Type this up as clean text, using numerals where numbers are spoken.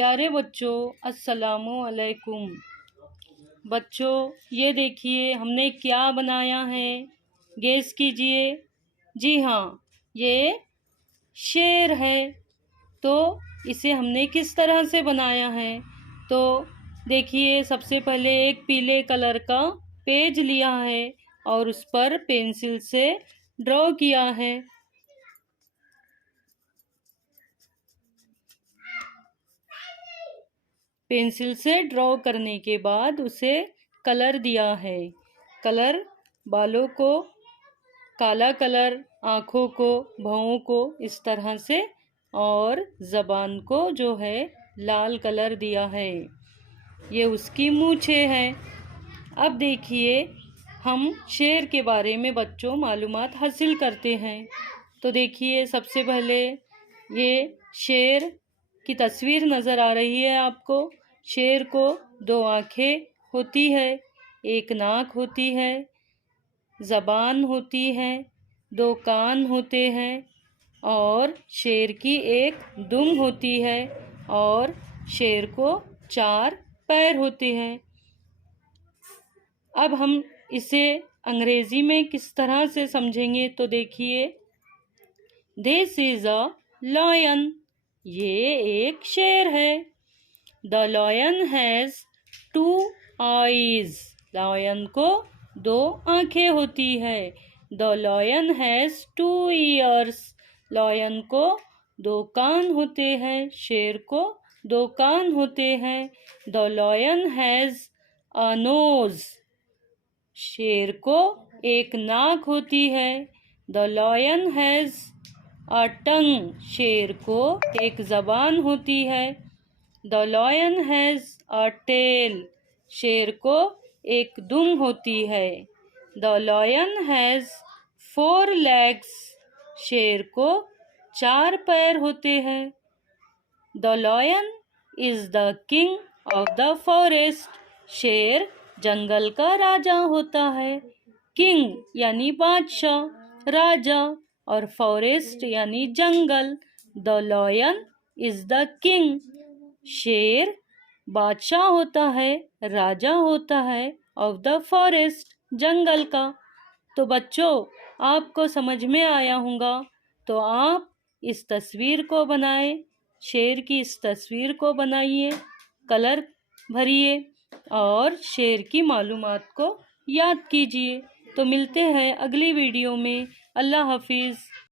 प्यारे बच्चों, अस्सलामु अलैकुम। बच्चों, ये देखिए हमने क्या बनाया है, गेस कीजिए। जी हाँ, ये शेर है। तो इसे हमने किस तरह से बनाया है? तो देखिए, सबसे पहले एक पीले कलर का पेज लिया है और उस पर पेंसिल से ड्रॉ किया है। पेंसिल से ड्रॉ करने के बाद उसे कलर दिया है। कलर बालों को काला कलर, आँखों को, भौं को इस तरह से, और ज़बान को जो है लाल कलर दिया है। ये उसकी मूंछें हैं। अब देखिए, हम शेर के बारे में बच्चों मालूमात हासिल करते हैं। तो देखिए, सबसे पहले ये शेर की तस्वीर नज़र आ रही है आपको। शेर को 2 आँखें होती है, एक नाक होती है, ज़बान होती है, 2 कान होते हैं और शेर की एक दुम होती है और शेर को 4 पैर होते हैं। अब हम इसे अंग्रेजी में किस तरह से समझेंगे? तो देखिए, दिस इज अ लॉयन। ये एक शेर है। The lion has 2 eyes. Lion को 2 आंखें होती है। The lion has 2 years. Lion को 2 कान होते हैं। शेर को 2 कान होते हैं। The lion has a nose. शेर को एक नाक होती है। The lion has a tongue. शेर को एक ज़बान होती है। The lion has a tail. शेर को एक दुम होती है। The lion has 4 legs। शेर को 4 पैर होते हैं। The lion is the king of the forest. शेर जंगल का राजा होता है। किंग यानी बादशाह, राजा, और फॉरेस्ट यानी जंगल। The lion is the king. शेर बादशाह होता है, राजा होता है ऑफ द फॉरेस्ट, जंगल का। तो बच्चों, आपको समझ में आया होगा। तो आप इस तस्वीर को बनाएं, शेर की इस तस्वीर को बनाइए, कलर भरिए और शेर की मालूमात को याद कीजिए। तो मिलते हैं अगली वीडियो में। अल्लाह हाफिज़।